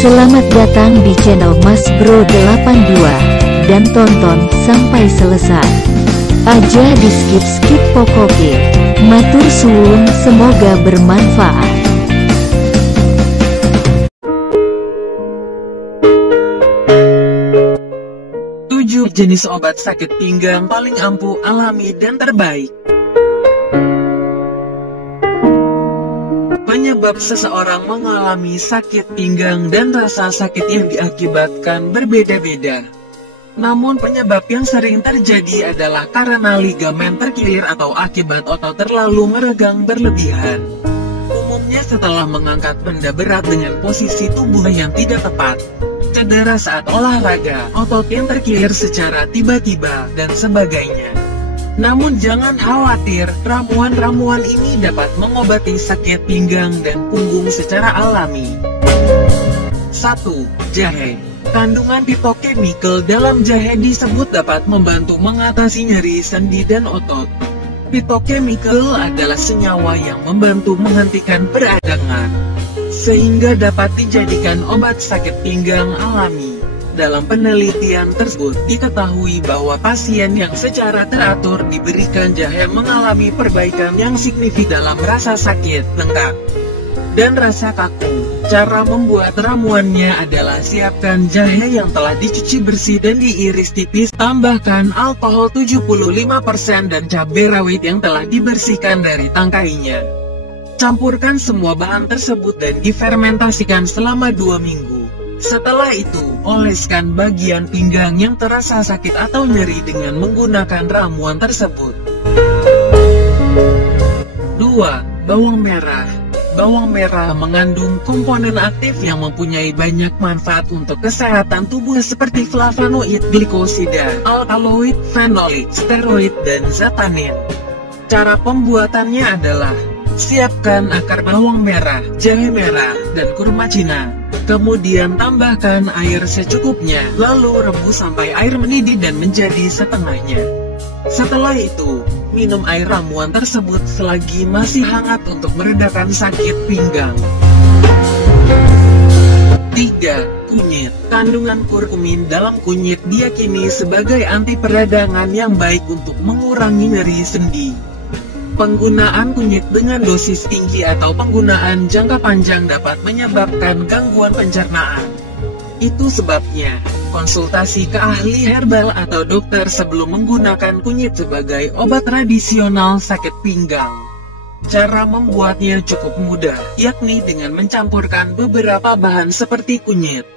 Selamat datang di channel Mas Bro 82 dan tonton sampai selesai. Aja di skip pokoke. Matur suwun, semoga bermanfaat. 7 jenis obat sakit pinggang paling ampuh, alami dan terbaik. Penyebab seseorang mengalami sakit pinggang dan rasa sakit yang diakibatkan berbeda-beda. Namun penyebab yang sering terjadi adalah karena ligamen terkilir atau akibat otot terlalu meregang berlebihan. Umumnya setelah mengangkat benda berat dengan posisi tubuh yang tidak tepat, cedera saat olahraga, otot yang terkilir secara tiba-tiba, dan sebagainya. Namun jangan khawatir, ramuan-ramuan ini dapat mengobati sakit pinggang dan punggung secara alami. 1. Jahe. Kandungan phytochemical dalam jahe disebut dapat membantu mengatasi nyeri sendi dan otot. Phytochemical adalah senyawa yang membantu menghentikan peradangan, sehingga dapat dijadikan obat sakit pinggang alami. Dalam penelitian tersebut diketahui bahwa pasien yang secara teratur diberikan jahe mengalami perbaikan yang signifikan dalam rasa sakit, bengkak, dan rasa kaku. Cara membuat ramuannya adalah siapkan jahe yang telah dicuci bersih dan diiris tipis, tambahkan alkohol 75% dan cabai rawit yang telah dibersihkan dari tangkainya. Campurkan semua bahan tersebut dan difermentasikan selama 2 minggu. Setelah itu, oleskan bagian pinggang yang terasa sakit atau nyeri dengan menggunakan ramuan tersebut. 2. Bawang merah. Bawang merah mengandung komponen aktif yang mempunyai banyak manfaat untuk kesehatan tubuh seperti flavonoid, glikosida, alkaloid, fenolik, steroid, dan zatanin. Cara pembuatannya adalah: siapkan akar bawang merah, jahe merah, dan kurma cina. Kemudian tambahkan air secukupnya, lalu rebus sampai air mendidih dan menjadi setengahnya. Setelah itu, minum air ramuan tersebut selagi masih hangat untuk meredakan sakit pinggang. 3. Kunyit. Kandungan kurkumin dalam kunyit diyakini sebagai anti peradangan yang baik untuk mengurangi nyeri sendi. Penggunaan kunyit dengan dosis tinggi atau penggunaan jangka panjang dapat menyebabkan gangguan pencernaan. Itu sebabnya, konsultasi ke ahli herbal atau dokter sebelum menggunakan kunyit sebagai obat tradisional sakit pinggang. Cara membuatnya cukup mudah, yakni dengan mencampurkan beberapa bahan seperti kunyit,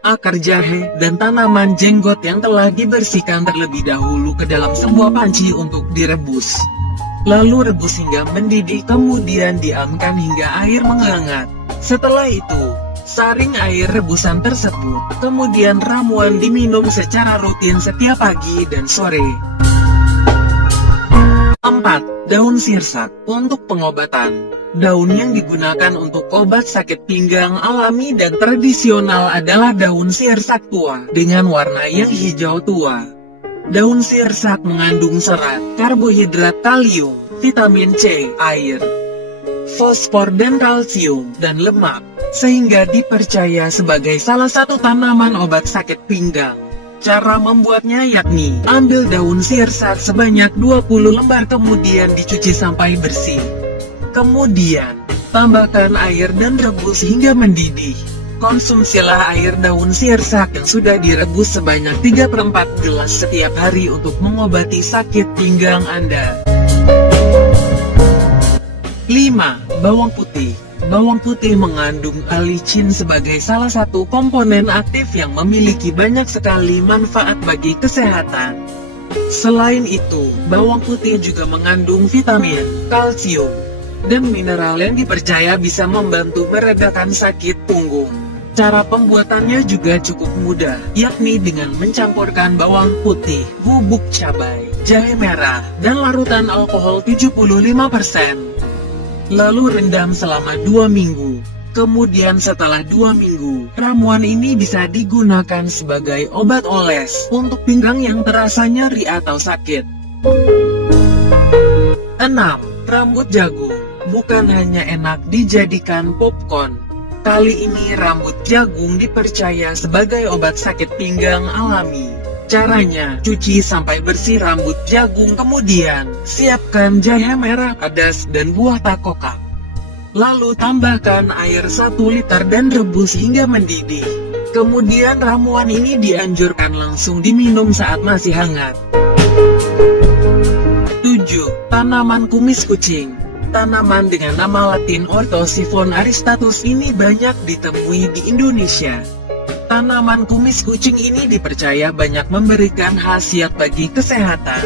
akar jahe, dan tanaman jenggot yang telah dibersihkan terlebih dahulu ke dalam sebuah panci untuk direbus. Lalu rebus hingga mendidih, kemudian diamkan hingga air menghangat. Setelah itu, saring air rebusan tersebut, kemudian ramuan diminum secara rutin setiap pagi dan sore. 4. Daun sirsak. Untuk pengobatan, daun yang digunakan untuk obat sakit pinggang alami dan tradisional adalah daun sirsak tua dengan warna yang hijau tua. Daun sirsak mengandung serat, karbohidrat, kalium, vitamin C, air, fosfor dan kalsium, dan lemak, sehingga dipercaya sebagai salah satu tanaman obat sakit pinggang. Cara membuatnya yakni, ambil daun sirsak sebanyak 20 lembar kemudian dicuci sampai bersih. Kemudian, tambahkan air dan rebus hingga mendidih. Konsumsilah air daun sirsak yang sudah direbus sebanyak 3/4 gelas setiap hari untuk mengobati sakit pinggang Anda. 5. Bawang putih. Bawang putih mengandung alicin sebagai salah satu komponen aktif yang memiliki banyak sekali manfaat bagi kesehatan. Selain itu, bawang putih juga mengandung vitamin, kalsium, dan mineral yang dipercaya bisa membantu meredakan sakit punggung. Cara pembuatannya juga cukup mudah, yakni dengan mencampurkan bawang putih, bubuk cabai, jahe merah, dan larutan alkohol 75%. Lalu rendam selama 2 minggu. Kemudian setelah 2 minggu, ramuan ini bisa digunakan sebagai obat oles untuk pinggang yang terasa nyeri atau sakit. 6. Rambut jagung. Bukan hanya enak dijadikan popcorn, Kali ini rambut jagung dipercaya sebagai obat sakit pinggang alami. Caranya, cuci sampai bersih rambut jagung, kemudian siapkan jahe merah pedas dan buah takokak. Lalu tambahkan air 1 liter dan rebus hingga mendidih. Kemudian ramuan ini dianjurkan langsung diminum saat masih hangat. 7. Tanaman kumis kucing. Tanaman dengan nama latin Orthosiphon aristatus ini banyak ditemui di Indonesia. Tanaman kumis kucing ini dipercaya banyak memberikan khasiat bagi kesehatan.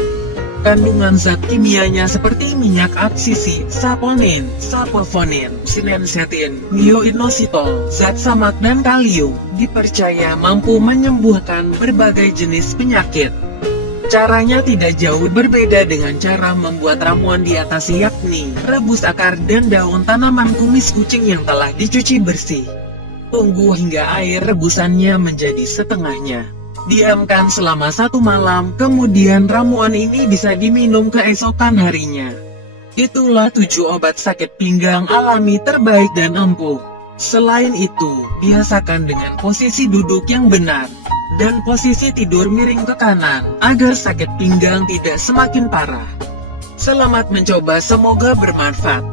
Kandungan zat kimianya seperti minyak absisi, saponin, sapovonin, sinensetin, myoinositol, zat samak dan kalium, dipercaya mampu menyembuhkan berbagai jenis penyakit. Caranya tidak jauh berbeda dengan cara membuat ramuan di atas, yakni rebus akar dan daun tanaman kumis kucing yang telah dicuci bersih. Tunggu hingga air rebusannya menjadi setengahnya. Diamkan selama 1 malam, kemudian ramuan ini bisa diminum keesokan harinya. Itulah 7 obat sakit pinggang alami terbaik dan ampuh. Selain itu, biasakan dengan posisi duduk yang benar, dan posisi tidur miring ke kanan, agar sakit pinggang tidak semakin parah. Selamat mencoba, semoga bermanfaat.